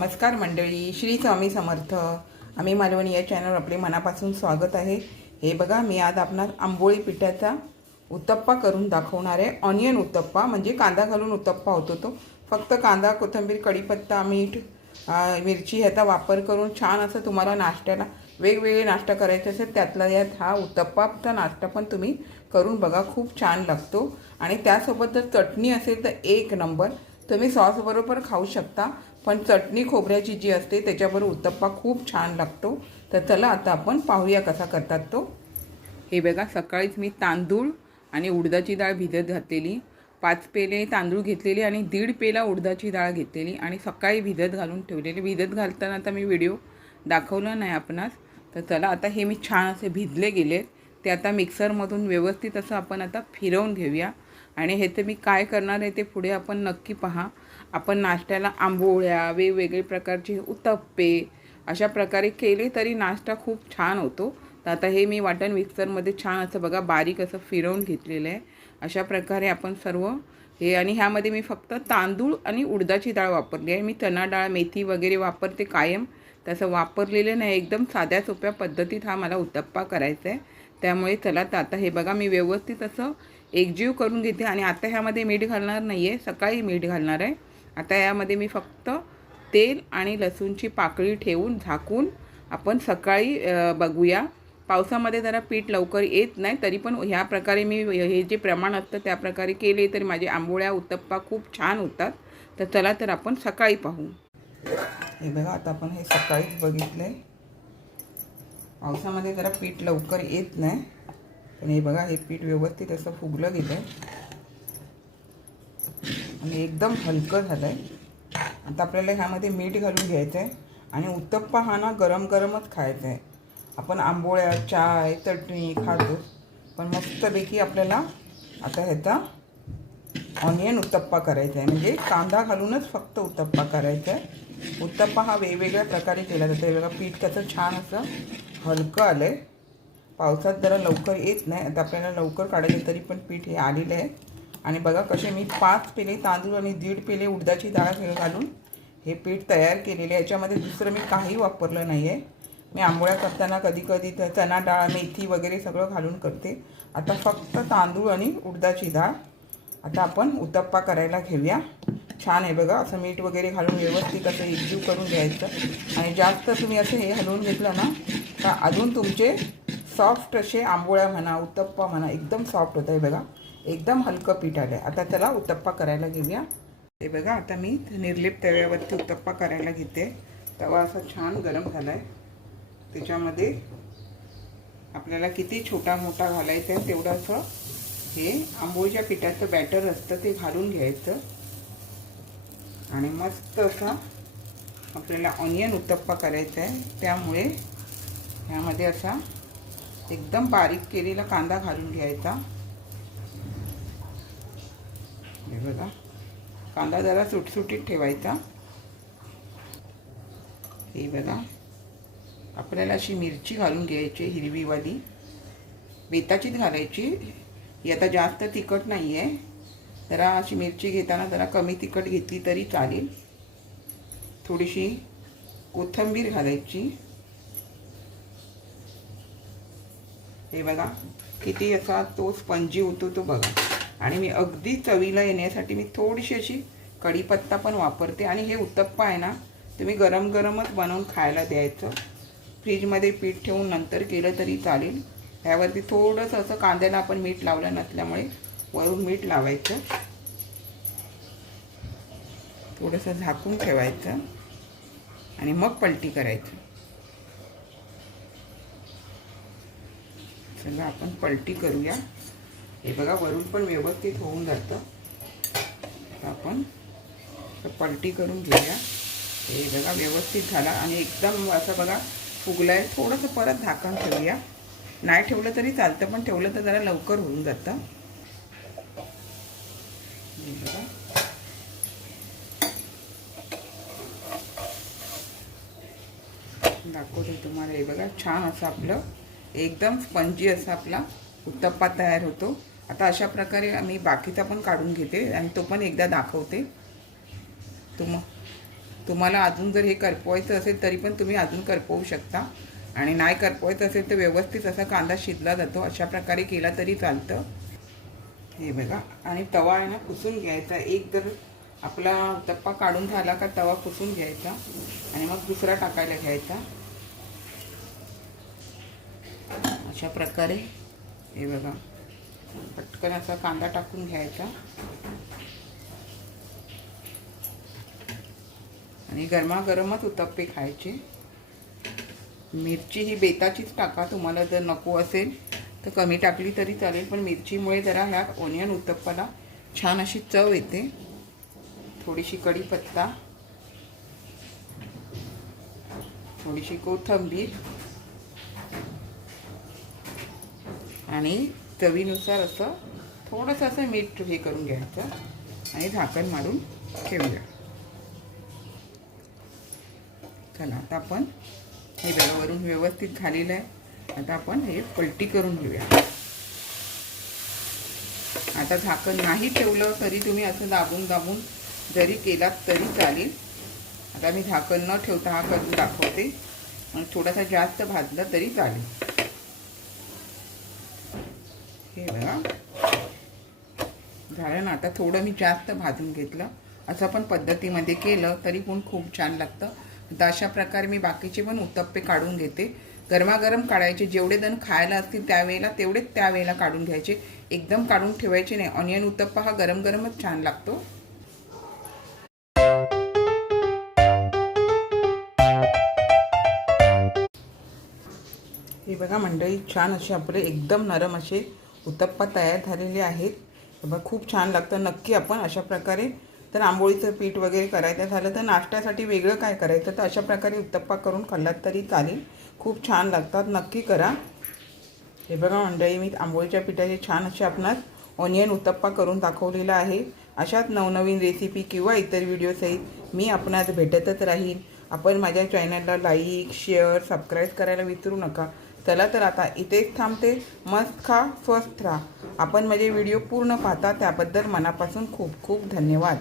नमस्कार मंडळी श्री स्वामी समर्थ. आम्ही मालवणी या चॅनल आपले मनापासून स्वागत आहे. हे बघा मी आज आपणास आंबोळी पिठाचा उत्तप्पा करून दाखवणार आहे. ऑनियन उत्तप्पा म्हणजे कांदा घालून उत्तप्पा होतो तो. फक्त कांदा कोथिंबीर कढीपत्ता मीठ मिरची ह्याचा वापर करून छान असं तुम्हाला नाश्त्याला वेगवेगळे नाश्ता करायचे असेल त्यातला यात हा उत्तप्पाचा नाश्ता पण तुम्ही करून बघा खूप छान लागतो. आणि त्यासोबत जर चटणी असेल तर एक नंबर. तुम्ही सॉसबरोबर खाऊ शकता पण चटणी खोबऱ्याची जी असते त्याच्याबरोबर उत्तप्पा खूप छान लागतो. तर चला आता आपण पाहूया कसा करतात तो. हे बघा सकाळीच मी तांदूळ आणि उडदाची डाळ भिजत घातलेली. पाच पेले तांदूळ घेतलेले आणि दीड पेला उडदाची डाळ घेतलेली आणि सकाळी भिजत घालून ठेवलेली. भिजत घालताना आता मी व्हिडिओ दाखवला नाही आपणास. तर चला आता हे मी छान असे भिजले गेले ते आता मिक्सरमधून व्यवस्थित असं आपण आता फिरवून घेऊया. आणि हे ते मी काय करणार आहे ते पुढे आपण नक्की पहा. आपण नाश्त्याला आंबोळ्या वेगवेगळे प्रकारचे उत्तप्पे अशा प्रकारे केले तरी नाश्ता खूप छान होतो. तर आता हे मी वाटण मिक्सरमध्ये छान असं बघा बारीक असं फिरवून घेतलेलं आहे. अशा प्रकारे आपण सर्व हे आणि ह्यामध्ये मी फक्त तांदूळ आणि उडदाची डाळ वापरली आहे. मी चणा डाळ मेथी वगैरे वापरते कायम. तसं वापरलेलं नाही. एकदम साध्या सोप्या पद्धतीत हा मला उत्तप्पा करायचा आहे. त्यामुळे चला तर आता हे बघा मी व्यवस्थित असं एकजीव करून घेते आणि आता ह्यामध्ये मीठ घालणार नाही आहे सकाळी मीठ घालणार आहे. आता यामध्ये मी फक्त तेल आणि लसूणची पाकळी ठेवून झाकून आपण सकाळी बघूया. पावसामध्ये जरा पीठ लवकर येत नाही तरी पण ह्या प्रकारे मी हे जे प्रमाण असतं त्या प्रकारे केले तरी माझे आंबोळ्या उत्तप्पा खूप छान होतात. तर चला तर आपण सकाळी पाहू. हे बघा आता आपण हे सकाळीच बघितलं. आहे पावसामध्ये जरा पीठ लवकर येत नाही. पण हे बघा हे पीठ व्यवस्थित असं फुगलं गेलं आहे आणि एकदम हलकं झालं आहे आता आपल्याला ह्यामध्ये मीठ घालून घ्यायचं आहे आणि उत्तप्पा हा ना गरम गरमच खायचा आहे आपण आंबोळ्या चाय चटणी खातो. पण मस्तपैकी आपल्याला आता ह्याचा ऑनियन उत्तप्पा करायचा आहे म्हणजे कांदा घालूनच फक्त उत्तप्पा करायचा आहे उत्तप्पा हा वेगवेगळ्या प्रकारे केला जातो. हे बघा पीठ त्याचं छान असं हलकं आलं आहे पावसात जरा लवकर येत नाही आता आपल्याला लवकर काढायचं तरी पण पीठ हे आलेलं आहे. आणि बघा कसे मी पाच पेले तांदूळ आणि दीड पेले उडदाची डाळ हे घालून हे पीठ तयार केलेले आहे. याच्यामध्ये दुसरं मी काही वापरलं नाही आहे मी आंबोळ्या करताना कधी कधी तर चणा डाळ मेथी वगैरे सगळं घालून करते. आता फक्त तांदूळ आणि उडदाची डाळ. आता आपण उत्तप्पा करायला घेऊया. छान आहे बघा. असं मीठ वगैरे घालून व्यवस्थित असं एकजीव करून घ्यायचं. आणि जास्त तुम्ही असं हे हलवून घेतलं ना तर अजून तुमचे सॉफ्ट असे आंबोळ्या म्हणा उत्तप्पा म्हणा एकदम सॉफ्ट होतं आहे बघा. एकदम हलकं पीठ आलं आहे आता त्याला उत्तप्पा करायला घेऊया. हे बघा आता मी निर्लेप तव्यावरती उत्तप्पा करायला घेते. तवा असा छान गरम झाला आहे त्याच्यामध्ये आपल्याला किती छोटा मोठा घालायचा आहे तेवढं असं हे आंबोळीच्या पिठाचं बॅटर असतं ते घालून घ्यायचं. आणि मस्त असा आपल्याला ऑनियन उत्तप्पा करायचा आहे त्यामुळे ह्यामध्ये असा एकदम बारीक केलेला कांदा घालून घ्यायचा. हे बघा कांदा जरा सुटसुटीत ठेवायचा. हे बघा आपल्याला अशी मिरची घालून घ्यायची हिरवीवाली. बेताचीच घालायची. ही आता जास्त तिखट नाही आहे जरा अशी मिरची घेताना जरा कमी तिखट घेतली तरी चालेल. थोडीशी कोथिंबीर घालायची. हे बघा किती असा तो स्पंजी होतो तो बघा. आणि मी अगदी चवीला येण्यासाठी मी थोडीशी अशी कढीपत्ता पण वापरते. आणि हे उत्तप्पा आहे ना तुम्ही गरम गरमच बनवून खायला द्यायचं. फ्रीजमध्ये पीठ ठेवून नंतर केलं तरी चालेल. त्यावरती थोडंसं असं कांद्याला आपण मीठ लावलं नसल्यामुळे वरून मीठ लावायचं. थोडंसं झाकून ठेवायचं. आणि मग पलटी करायचं. चला आपण पलटी करूया. हे बघा वरून पण व्यवस्थित होऊन जातं. आपण तर पलटी करून घेऊया. हे बघा व्यवस्थित झाला. आणि एकदम असं बघा फुगलं आहे थोडंसं परत झाकण ठेवूया. नाही ठेवलं तरी चालतं पण ठेवलं तर जरा लवकर होऊन जातं. हे बघा दाखवते तुम्हाला हे बघा. छान असं आपलं एकदम स्पंजी असा आपला उत्तप्पा तयार होतो. आता अशा प्रकारे मी बाकीचा पण काढून घेते आणि तो पण एकदा दाखवते. तुम तुम्हाला अजून जर हे करपवायचं असेल तरी पण तुम्ही अजून करपवू शकता. आणि नाही करपवायचं असेल तर व्यवस्थित असा कांदा शिजला जातो. अशा प्रकारे केला तरी चालतं. हे बघा. आणि तवा आहे ना पुसून घ्यायचा. एक जर आपला उत्तप्पा काढून झाला का तवा पुसून घ्यायचा. आणि मग दुसरा टाकायला घ्यायचा. अशा प्रकारे हे बघा. पटकन असा कांदा टाकून घ्यायचा. आणि गरमागरमच उत्तप्पे खायचे. मिरची ही बेताचीच टाका. तुम्हाला जर नको असेल तर कमी टाकली तरी चालेल पण मिरचीमुळे जरा ह्या ओनियन उत्तप्पाला छान अशी चव येते. थोडीशी कढीपत्ता थोडीशी कोथिंबीर आणि चवीनुसार असं थोडंसं असं मीठ हे करून घ्यायचं आणि झाकण मारून ठेवूया. चला आता आपण हे बघा वरून व्यवस्थित झालेलं आहे. आता आपण हे पलटी करून घेऊया. आता झाकण नाही ठेवलं तरी तुम्ही असं दाबून दाबून जरी केलात तरी चालेल. आता मी झाकण न ठेवता हा करून दाखवते. मग थोडासा जास्त भाजलं तरी चालेल. हे बघा. झालं ना आता थोडं मी जास्त भाजून घेतलं. असं पण पद्धतीमध्ये केलं तरी पण खूप छान लागतं. आता अशा प्रकारे मी बाकीचे पण उत्तप्पे काढून घेते. गरमागरम काढायचे जेवढे जण खायला असतील त्यावेळेला तेवढेच त्यावेळेला काढून घ्यायचे. एकदम काढून ठेवायचे नाही. ऑनियन उत्तप्पा हा गरम गरमच छान लागतो. हे बघा मंडळी छान असे आपले एकदम नरम असे उत्तप्पा तयार झालेले आहेत. बघा खूप छान लागतं. नक्की आपण अशा प्रकारे तर आंबोळीचं पीठ वगैरे करायचं झालं तर नाश्त्यासाठी वेगळं काय करायचं? तर अशा प्रकारे उत्तप्पा करून खाल्लात तरी चालेल. खूप छान लागतात. नक्की करा. हे बघा मंडळी मी आंबोळीच्या पिठाचे छान असे आपणास ऑनियन उत्तप्पा करून दाखवलेला आहे. अशाच नवनवीन रेसिपी किंवा इतर व्हिडिओसहित मी आपणास भेटतच राहीन. आपण माझ्या चॅनलला लाईक शेअर सबस्क्राईब करायला विसरू नका. चला तर आता इथेच थांबते. मस्त खा स्वस्त राहा. आपण माझे व्हिडिओ पूर्ण पाहता त्याबद्दल मनापासून खूप खूप धन्यवाद.